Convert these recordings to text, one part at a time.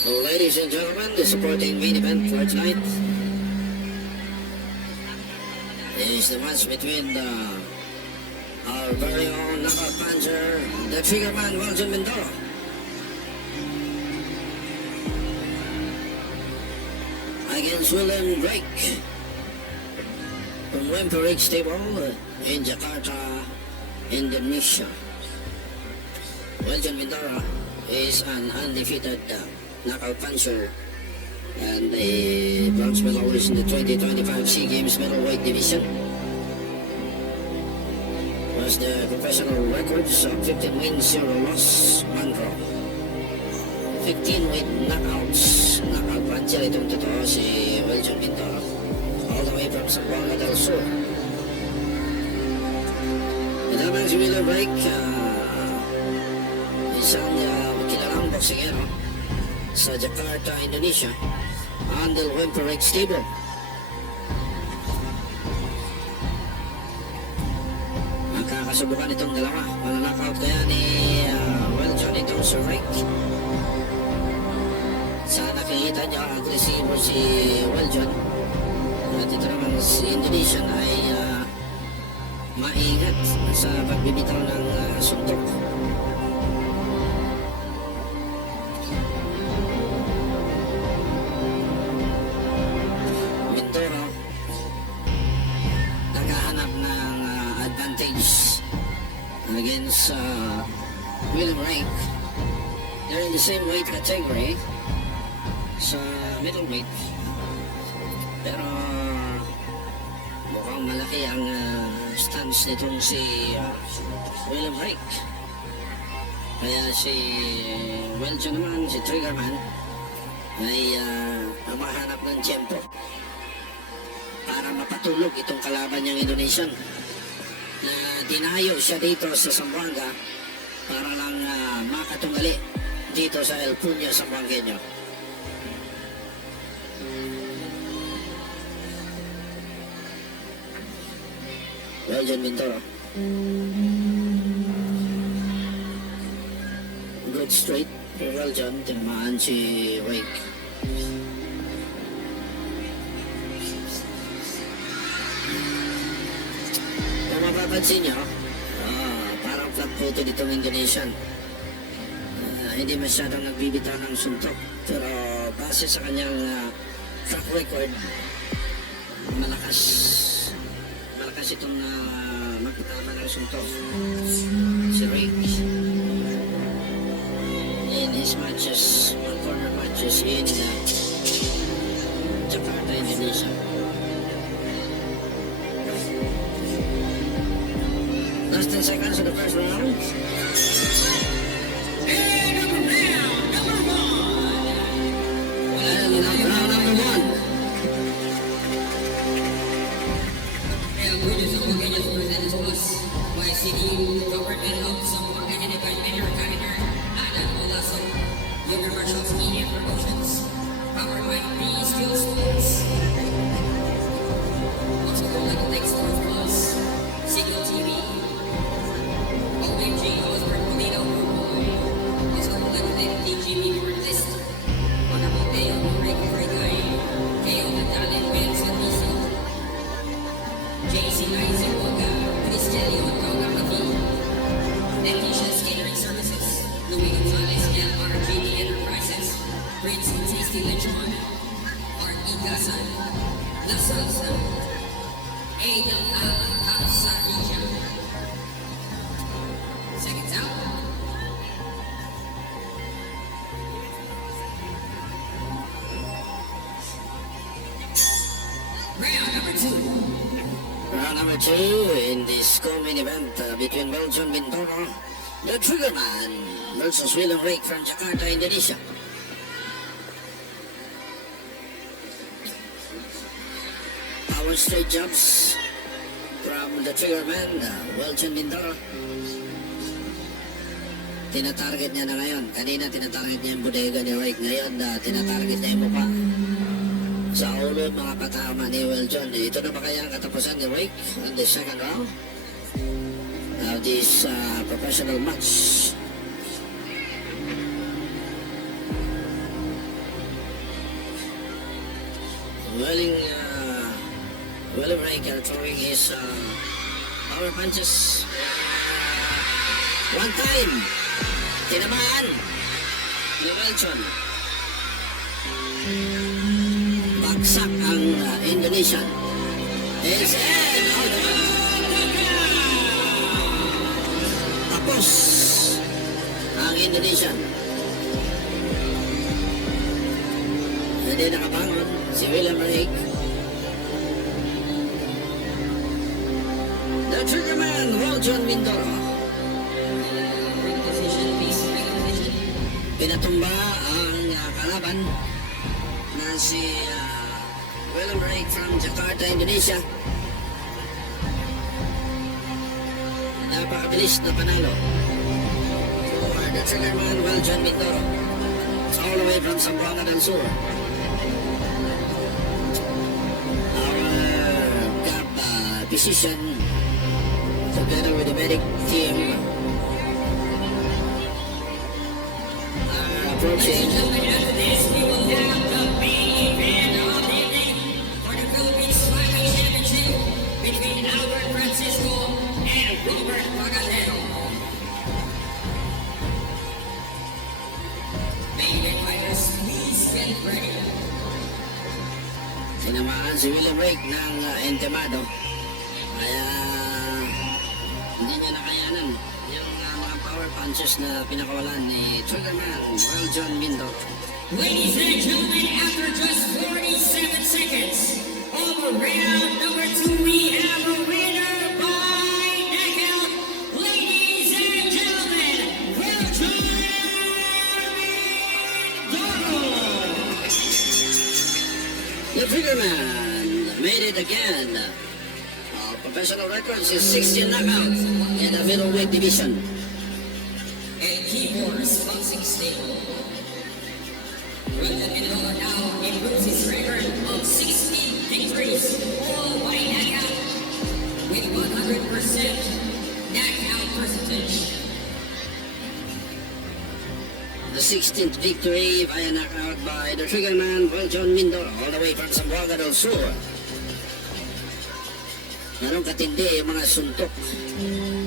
Ladies and gentlemen, the supporting main event for tonight is the match between our very own knockout puncher, the Triggerman, Welton Mindoro, against William Drake from Wemperik Stable in Jakarta, Indonesia. Welton Mindoro is an undefeated knockout puncher and a bronze medalist in the 2025 SEA Games middleweight division. Was the professional records of 15 wins, 0 loss, 1 draw. 15 with knockouts. Knockout puncher itong totoo si Welton Mindoro, all the way from Zamboanga del Sur. Kailangan si William Drake, isang kilalang boksingero sa Jakarta, Indonesia, under Wemperik Stable. Magkakasubukan itong dalawa. Mananakaut kaya ni Welton itong si Drake. Sa nakikita niyo, agresibo si Welton. At ito naman si Indonesian ay maingat sa pagbibitaw ng suntok. Against William Drake. They're in the same weight category sa middleweight, pero mukhang malaki ang stance nitong si William Drake. Kaya si Welton naman, si Triggerman, ay mahanap ng tiyempo para mapatulog itong kalaban niyang Indonesian na dinayo siya dito sa Zamboanga para lang makatungali dito sa El Puño, Zamboangueño. Welton Mindoro, good straight for Welton, tinamaan si Drake. Mapapansin nyo, parang flat-footed itong Indonesian. Hindi masyadong nagbibitaw ng suntok, pero base sa kanyang track record, malakas itong magtama ng suntok. Si Drake in his matches, one-corner matches in Jakarta, Indonesia. Less than seconds of the first round. And number one. And round number one. El Puño Zamboangueño is presented to us by CDU Government of Zamboanga and by Mayor Governor Adam Olaso, Younger Marshals Media Promotions, powered by B Skill Sports. Also, like Tech Sports Plus, Signal TV. OMG, Osborne Polito, also Lieutenant DGB Moralist, Honorable Teo Rick Frigay, Teo Natalen Benson Niso, JC Aizawaga, Cristelio Toga Mavi, Technicians Catering Services, Louis Gonzalez, LRGD Enterprises, Prince Tasty Lechon, Art Igasan, La Salsa, Adam Al-Sarija. Seconds out. Round number two. Round number two in this co-main event between Welton Mindoro, the Triggerman, versus William Drake from Jakarta, Indonesia. Power straight jumps from the Triggerman, Welton Mindoro. Tinatarget niya na ngayon. Kanina tinatarget niya yung bodega ni Drake. Ngayon tinatarget niya yung mukha. Sa ulo mga katama ni Welton. Ito na ba kaya ang katapusan ni Drake on the second round of this professional match? William Reich throwing his power punches. One time, tinamaan ni Welchon. Bagsak ang Indonesian. Is in out. Tapos ang Indonesian. Hindi nakabangon si William Reich. The triggerman, Welchon Mindoro. Pinatumba ang kalaban na si William Reich from Jakarta, Indonesia. Napakabilis na panalo for the triggerman, Welchon Mindoro. It's all the way from Zamboanga del Sur. Our gap decision together with the medic team are approaching. After this, we will have the main event of the evening for the Philippines Flyweight Championship between Albert Francisco and Robert Pagatero. Main event fighters, please get ready. Sinamaan si William Reich ng entemado. Kaya hindi niya nakayanan yung mga power punches na pinakawalan ni Triggerman, Welchon Mindoro. Ladies and gentlemen, after just 47 seconds of round number 2, we have a winner by knockout. Ladies and gentlemen, Welchon Mindoro. The Triggerman made it again. Professional records is 16 knockouts in the middleweight division. And Keyboard's boxing stable. Welchon Mindoro now improves his record of 16 victories, all by knockout, with 100% knockout percentage. The 16th victory via knockout by the Triggerman, Welchon Mindoro, all the way from Zamboanga del Sur. Ganong katindi yung mga suntok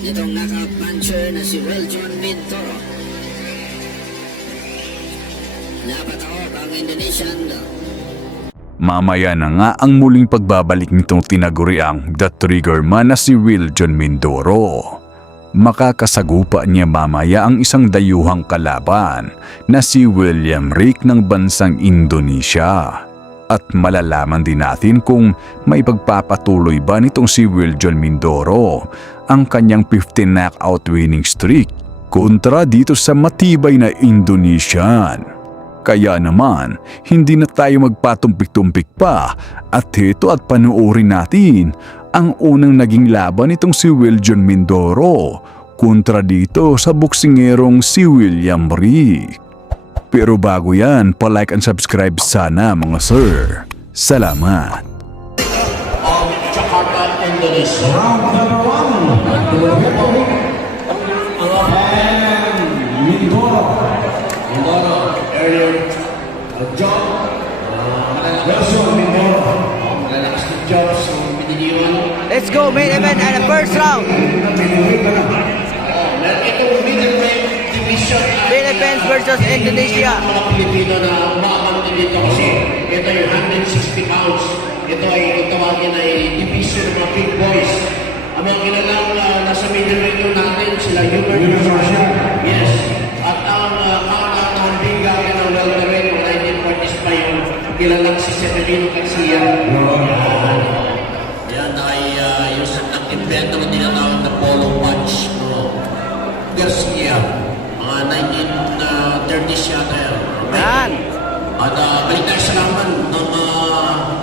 nitong knockout puncher na si Welchon Mindoro. Napataob ang Indonesian. Mamaya na nga ang muling pagbabalik nitong tinaguriang The Triggerman na si Welchon Mindoro. Makakasagupa niya mamaya ang isang dayuhang kalaban na si William Reich ng bansang Indonesia. At malalaman din natin kung may pagpapatuloy ba nitong si Welchon Mindoro ang kanyang 15 knockout winning streak kontra dito sa matibay na Indonesian. Kaya naman, hindi na tayo magpatumpik-tumpik pa at ito at panuorin natin ang unang naging laban nitong si Welchon Mindoro kontra dito sa boksingerong si William Reich. Pero bago yan, pa-like and subscribe sana mga sir. Salamat! Of Jakarta, Indonesia. Round number 1. And Mindoro. Earlier job. Welchon Mindoro. Malalakas na job. So, piniliwan. Let's go, main event and the first round. Itong middleweight division. Philippines versus Indonesia. Mga Pilipino na umakante dito kasi ito yung 160 pounds. Ito ay kung tawagin ay division ng mga big boys. Ang mga kilalang nasa middleweight yung natin, sila Hubert Garcia. Yes. At ang kaunang bigay ng welterweight ng 1945 yung kilalang si Severino Garcia. Yan ay yung ang invento na tinatawag na polo punch. Garcia. Mga 1930s yata yan. Yan. At balik tayo sa laman ng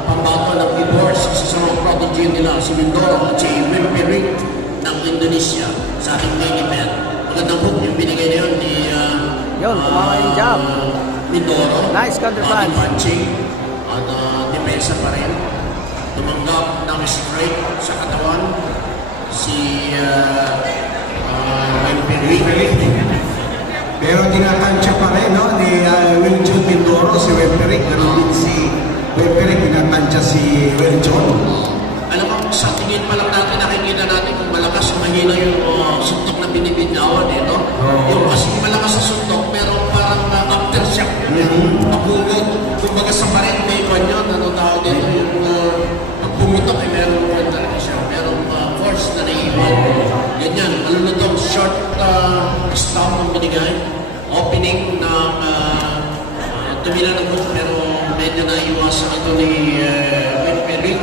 pambato ng divorce sa mga prodigy nila, si Mindoro at si William Reich ng Indonesia sa ating main event. Magandang hook yung binigay na yun ni Yun, kumama yung jab. Mindoro. Nice counter punch. Punching. At depensa pa rin. Tumanggap ng straight sa katawan si William Reich. Pero tinatansya pa rin no, ni Welchon Mindoro, si Wemperick. Ganun din si Wemperick, tinatansya Pagbugot, kumbaga sa paret, may iwan yun, ano tawag dito, yung pag pumutok, ay meron mo talaga siya. Merong force na naiiwan. Ganyan, malulutong short stop ang binigay. Opening ng tumila ng book, pero medyo naiwasan ito ni Perry.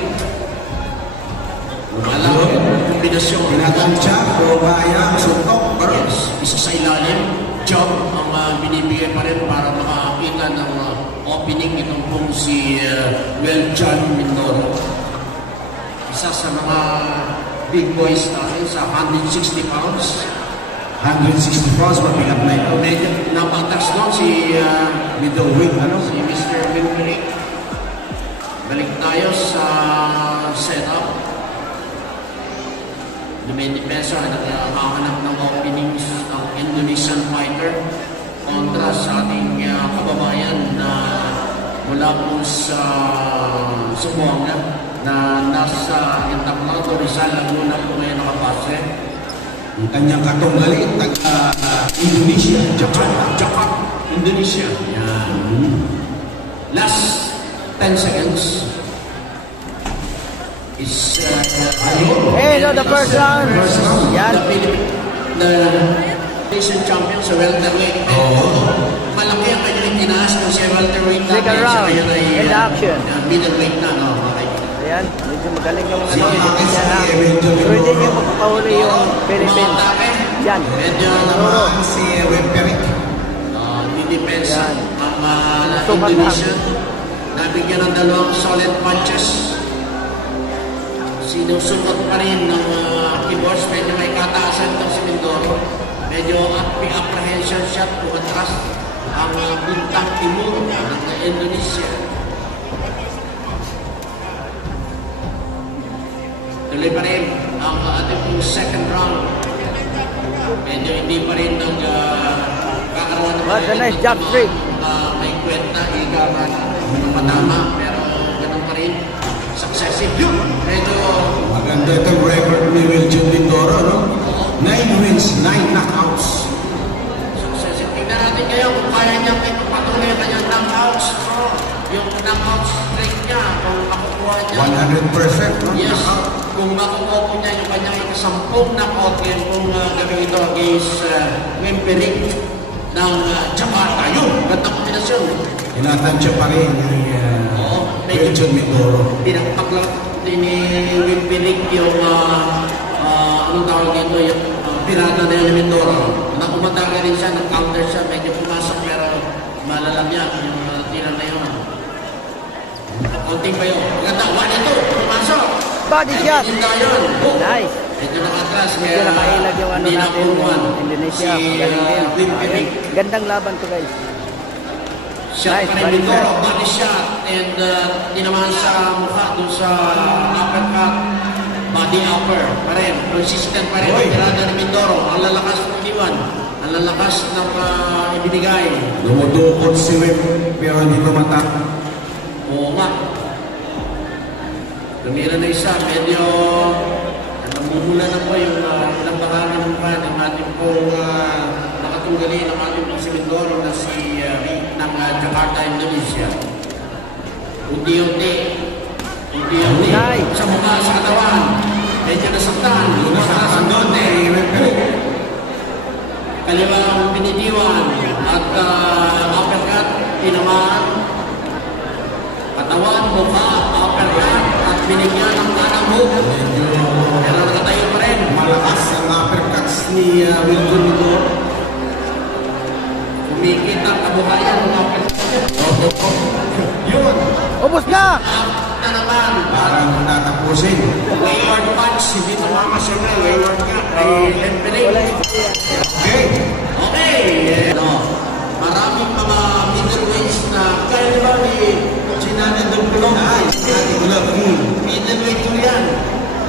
Wala yung kombinasyon. Tinatansya, bumaya, suntok, pero Yes, isa sa ilalim, job ang binibigay pa rin para makakita ng opening itong pong si John Mindoro. Isa sa mga big boys natin sa 160 pounds. 160 pounds, mabigat na ito. Medyo napagtas doon si Middleweight, ano? si Mr. Wilfried. Balik tayo sa setup. Dumidepensa na naghahanap ng openings ng Indonesian fighter kontra sa ating kababayan na mula po sa Sumbuanga na nasa Intaklado, Rizal, Laguna po ngayon nakapase. Ang kanyang katunggali, Indonesia, Jakarta, Indonesia. Yan. Last 10 seconds is Hey, no, the first round. Yan. the Asian champion sa welterweight. Malaki ang kanyang itinaas kung siya welterweight natin. Second Siya round. ngayon ay In action. middleweight na. No? Okay. Ayan, medyo magaling yung ano. Bakit Yan ha. si Medyo Pwede niyo magpapahuli yung Philippines. Yan. Medyo Naman si Wemperik. didepensa Yan. ang Sukat Indonesia. Nabigyan ng dalawang solid punches. Sinusunod pa rin ng keyboards. Medyo may kataasan itong si Mindoro. Medyo apprehension shot to atras ang Bintang Timur ng Indonesia. Tuloy pa rin ang ating pong second round. Medyo hindi pa rin kakaroon ng What a nice jab straight. may kwenta, ika man ng matama, pero ganun pa rin. Successive yun. Medyo Maganda itong record ni Wiljon Mindoro, no? 9 wins, 9 knockouts. successive. Tingnan natin ngayon kung kaya niyang ipatuloy ang kanyang knockouts. Yung knockout streak niya, kung makukuha niya. 100%, no? Yes, kung makukuha po niya yung kanyang ikasampung knockout game kung gawin ito against Wemperik ng Jakarta. Yun, gandang kombinasyon. Tinatansya pa rin ni Wiljon Mindoro. Pinagpaklak din ni Wemperik yung anong tawag dito, yung pirata na yun ni Mindoro. Nang umataga rin siya, nag-counter siya, medyo pumasok pero malalam niya yung tira na yun. Konting pa yun. Maganda, 1-2, pumasok. Body shot. Hindi yun. Nice. Medyo nakatras. Medyo nakailag yung ano hindi natin, napuruan. Indonesia. Si Galing din. Wemperik. Gandang laban to guys. Shot Nice, pa rin body Mindoro, shot. body shot. And tinamaan sa mukha doon sa uppercut. Body upper pa rin. Consistent pa rin. Oy. Tirada ni Mindoro. Ang lalakas ng iwan. Ang lalakas ng ibinigay. Dumudukot si Wem, pero hindi tumata. Oo nga. Tumira na isa. Medyo namumula na po yung ilang bahagi ng mukha ng ating pong nakatunggali ng ating pong si Mindoro na si Rick ng Jakarta, Indonesia. Unti-unti. Unti-unti. Nice. Sa mukha, sa katawan. Medyo nasaktan. Nasaktan doon eh, Wemperik. Kaliwang pinitiwan at uppercut, tinamaan. Katawan, mukha, uppercut at binigyan ng kanang hook. Pero nakatayo pa rin. Malakas ang uppercuts ni Wiljon Mindoro. Kumikita ang kabuhayan ng uppercut. Yun. Ubus na! Na naman. Parang tatapusin. Wayward punch. Hindi tumama siya na. Wayward ka. Ay, Wemperik. Okay. Okay. No. Maraming mga middleweights na kaya ba ni Sinana Dumpulong. Ating love team. Middleweight ko yan.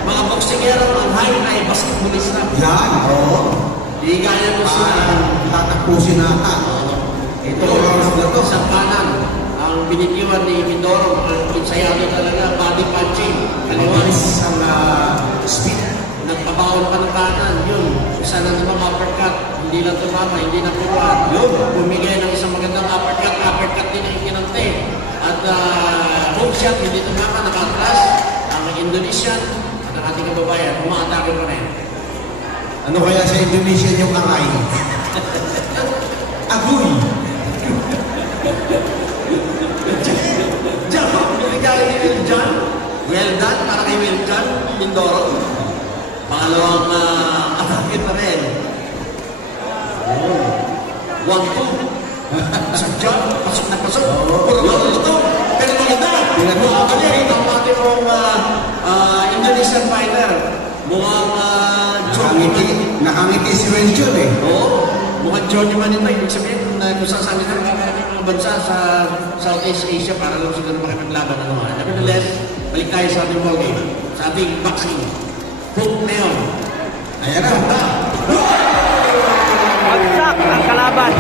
Mga boksingero ng height ay basketballista. Yan, oo. Di gaya mo sila. Parang tatapusin nata. Ito, oras na to. Sa kanan, ang binitiwan ni Mindoro, ang pinsayado talaga, body punching. Kaliwa, Mabilis ang speed. nagpabawal pa ng kanan, yun. isa na naman uppercut, hindi lang tumama, hindi nakuha. Yun, bumigay ng isang magandang uppercut din ang kinante. At hook shot, hindi tumama, nakatras. Ang Indonesian at ang ating kababayan, umaatake pa rin. Ano kaya sa Indonesia yung angay? Agoy! Diyan, binigay ni Will John. Well done para kay Will John Mindoro. Pangalawang atake pa rin. Oh. 1-2. Sa John, pasok na pasok. Puro ito. Pero maganda. Mukhang ang ating Indonesian fighter. Mukhang Nakangiti si Will John eh. Oo. Mukhang journeyman ito. Ibig sabihin, kung saan ito mga bansa sa Southeast Asia para lang siguro makipaglaban. Nevertheless, balik tayo sa ating ballgame. Sa ating boxing. Hook Neon. Ayan na. Bagsak ang kalaban.